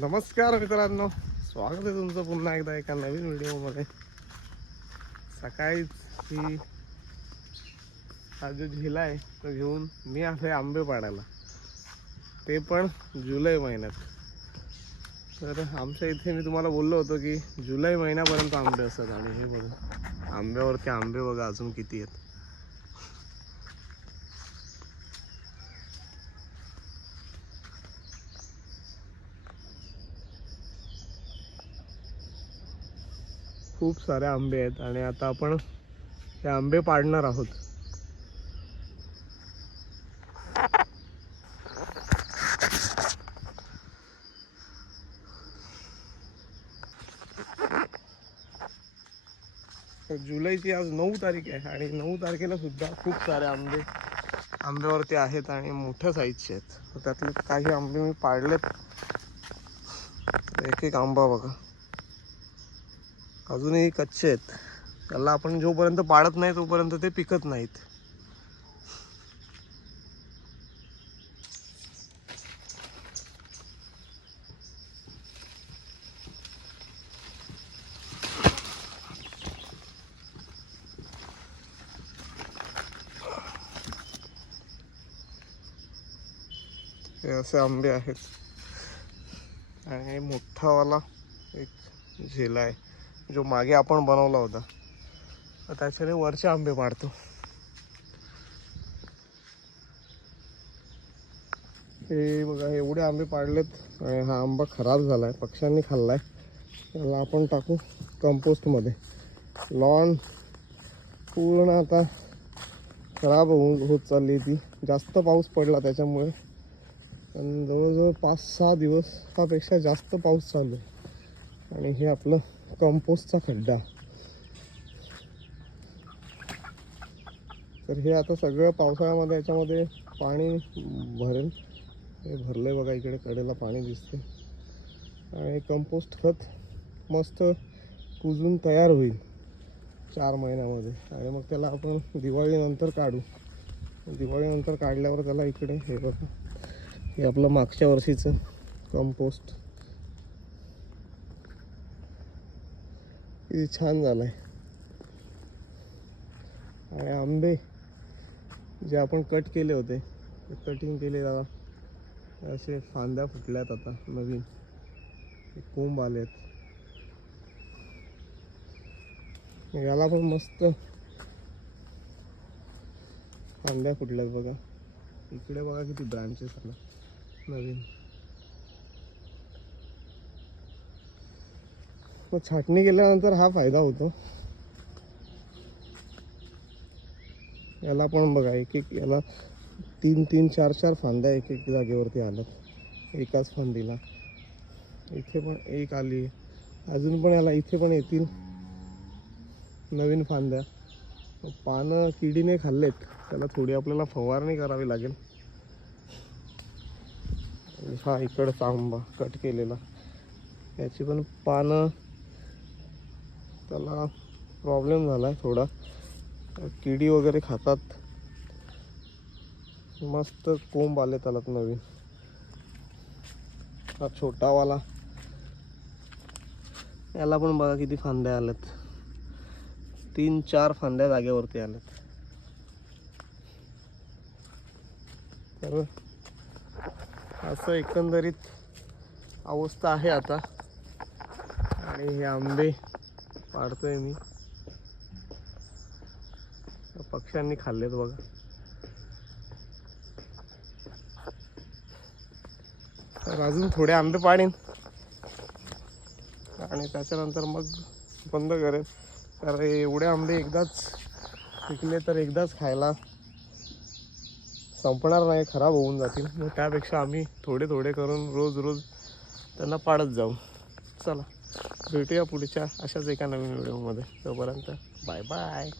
नमस्कार मित्रांनो, स्वागत आहे तुमचं पुन्हा एकदा एका नवीन व्हिडिओमध्ये. सकाळीच ही हा जो झिला आहे तो घेऊन मी आहे आंबे पाडायला, ते पण जुलै महिन्यात. तर आमच्या इथे मी तुम्हाला बोललो होतो की जुलै महिन्यापर्यंत आंबे असतात. आणि हे बघा, आंब्यावरती आंबे बघा अजून किती आहेत. खूप सारे आंबे आहेत आणि आता आपण हे आंबे पाडणार आहोत. तर जुलैची आज 9 तारीख आहे आणि 9 तारखेला सुद्धा खूप सारे आंब्यावरती आहेत आणि मोठ्या साईजचे आहेत. तर त्यातले काही आंबे मी पाडलेत. एक एक आंबा बघा अजूनही कच्चे आहेत. त्याला आपण जोपर्यंत पाडत नाही तोपर्यंत ते पिकत नाहीत. हे असे आंबे आहेत आणि मोठावाला एक झेला आहे जो मागे आपण बनवला होता. तर त्याच्याने वरचे आंबे पाडतो. हे बघा, एवढे आंबे पाडलेत आणि हा आंबा खराब झालाय, पक्ष्यांनी खाल्लाय. त्याला आपण टाकू कंपोस्टमध्ये. लॉन पूर्ण आता खराब होत चालली ती. जास्त पाऊस पडला त्याच्यामुळे. पण जवळजवळ 5-6 दिवसापेक्षा जास्त पाऊस चालू आहे. आणि हे आपलं कंपोस्टचा खड्डा. तर हे आता सगळं पावसाळ्यामध्ये याच्यामध्ये पाणी भरेल. हे भरलंय बघा, इकडे कडेला पाणी दिसते. आणि कंपोस्ट खत मस्त कुजून तयार होईल 4 महिन्यामध्ये. आणि मग त्याला आपण दिवाळीनंतर काढू. दिवाळीनंतर काढल्यावर त्याला इकडे हे बघा, हे आपलं मागच्या वर्षीचं कंपोस्ट किती छान झालंय. आणि आंबे जे आपण कट केले होते, कटिंग केले त्याला असे फांद्या फुटल्यात. आता नवीन कोंब आलेत. याला पण मस्त फांद्या फुटल्यात बघा. इकडे बघा किती ब्रांचेस आला नवीन. मग छाटणी केल्यानंतर हा फायदा होतो. याला पण बघा, एक एक याला 3-3, 4-4 फांद्या एक एक जागेवरती आल्यात एकाच फांदीला. इथे पण एक आली, अजून पण याला इथे पण येतील नवीन फांद्या. पानं किडीने खाल्लेत, त्याला थोडी आपल्याला फवारणी करावी लागेल. हा इकडचा आंबा कट केलेला, याची पण पानं, त्याला प्रॉब्लेम झाला आहे थोडा, किडी वगैरे खातात. मस्त कोंब आले त्याला नवीन. हा छोटावाला, याला पण बघा किती फांद्या आल्यात. 3-4 फांद्या जागेवरती आल्यात. तर असं एकंदरीत अवस्था आहे आता. आणि हे आंबे पाडतोय मी. पक्ष्यांनी खाल्लेत बघा. तर अजून थोडे आंबे पाडेन आणि त्याच्यानंतर मग बंद करेन. तर एवढे आंबे एकदाच पिकले तर एकदाच खायला संपणार नाही, खराब होऊन जातील. मग त्यापेक्षा आम्ही थोडे थोडे करून रोज रोज त्यांना पाडत जाऊ. चला, भेटूया पुढच्या अशाच एका नवीन व्हिडिओमध्ये. तोपर्यंत बाय बाय.